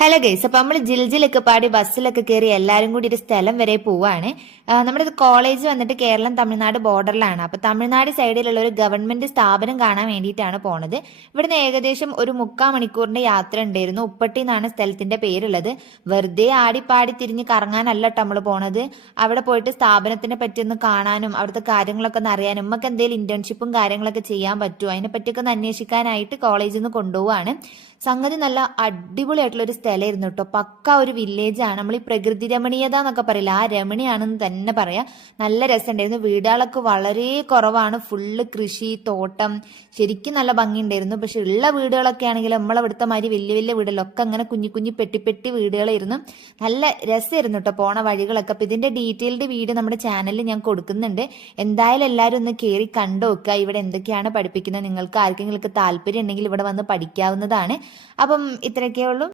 Hello guys, അപ്പൊ നമ്മൾ ജിൽജിലൊക്കെ പാടി ബസ്സിലൊക്കെ കയറി എല്ലാരും കൂടി ഒരു സ്ഥലം വരെ പോവാണ്. നമ്മുടെ കോളേജ് വന്നിട്ട് കേരളം തമിഴ്നാട് ബോർഡറിലാണ്. അപ്പൊ തമിഴ്നാട് സൈഡിലുള്ള ഒരു ഗവൺമെന്റ് സ്ഥാപനം കാണാൻ വേണ്ടിയിട്ടാണ് പോണത്. ഇവിടുന്ന് ഏകദേശം ഒരു 3/4 മണിക്കൂറിന്റെ യാത്ര ഉണ്ടായിരുന്നു. ഉപ്പട്ടി എന്നാണ് സ്ഥലത്തിന്റെ പേരുള്ളത്. വെറുതെ ആടിപ്പാടി തിരിഞ്ഞ് കറങ്ങാനല്ല ട്ടോ നമ്മള് പോണത്. അവിടെ പോയിട്ട് സ്ഥാപനത്തിനെ പറ്റി ഒന്ന് കാണാനും അവിടുത്തെ കാര്യങ്ങളൊക്കെ ഒന്ന് അറിയാനും നമുക്ക് എന്തെങ്കിലും ഇന്റേൺഷിപ്പും കാര്യങ്ങളൊക്കെ ചെയ്യാൻ പറ്റുമോ അതിനെ പറ്റിയൊക്കെ ഒന്ന് അന്വേഷിക്കാനായിട്ട് കോളേജിൽ നിന്ന് കൊണ്ടുപോവാണ്. സംഗതി നല്ല അടിപൊളിയായിട്ടുള്ള ഒരു സ്ഥലമായിരുന്നു കേട്ടോ. പക്ക ഒരു വില്ലേജ് ആണ്. നമ്മൾ ഈ പ്രകൃതി രമണീയത എന്നൊക്കെ പറയില്ല, ആ രമണിയാണെന്ന് തന്നെ പറയാം. നല്ല രസമുണ്ടായിരുന്നു. വീടുകളൊക്കെ വളരെ കുറവാണ്. ഫുള്ള് കൃഷി തോട്ടം, ശരിക്കും നല്ല ഭംഗിയുണ്ടായിരുന്നു. പക്ഷെ ഉള്ള വീടുകളൊക്കെ ആണെങ്കിൽ നമ്മളിവിടുത്തെ മാതിരി വലിയ വലിയ വീടുകളൊക്കെ അങ്ങനെ കുഞ്ഞി കുഞ്ഞി പെട്ടി പെട്ടി വീടുകളായിരുന്നു. നല്ല രസമായിരുന്നു കേട്ടോ പോണ വഴികളൊക്കെ. അപ്പൊ ഇതിന്റെ ഡീറ്റെയിൽഡ് വീഡിയോ നമ്മുടെ ചാനലിൽ ഞാൻ കൊടുക്കുന്നുണ്ട്. എന്തായാലും എല്ലാവരും ഒന്ന് കയറി കണ്ടു നോക്കുക. ഇവിടെ എന്തൊക്കെയാണ് പഠിപ്പിക്കുന്നത്, നിങ്ങൾക്ക് ആർക്കെങ്കിലും താല്പര്യം ഉണ്ടെങ്കിൽ ഇവിടെ വന്ന് പഠിക്കാവുന്നതാണ്. അപ്പം ഇത്രയൊക്കെ ഉള്ളൂ.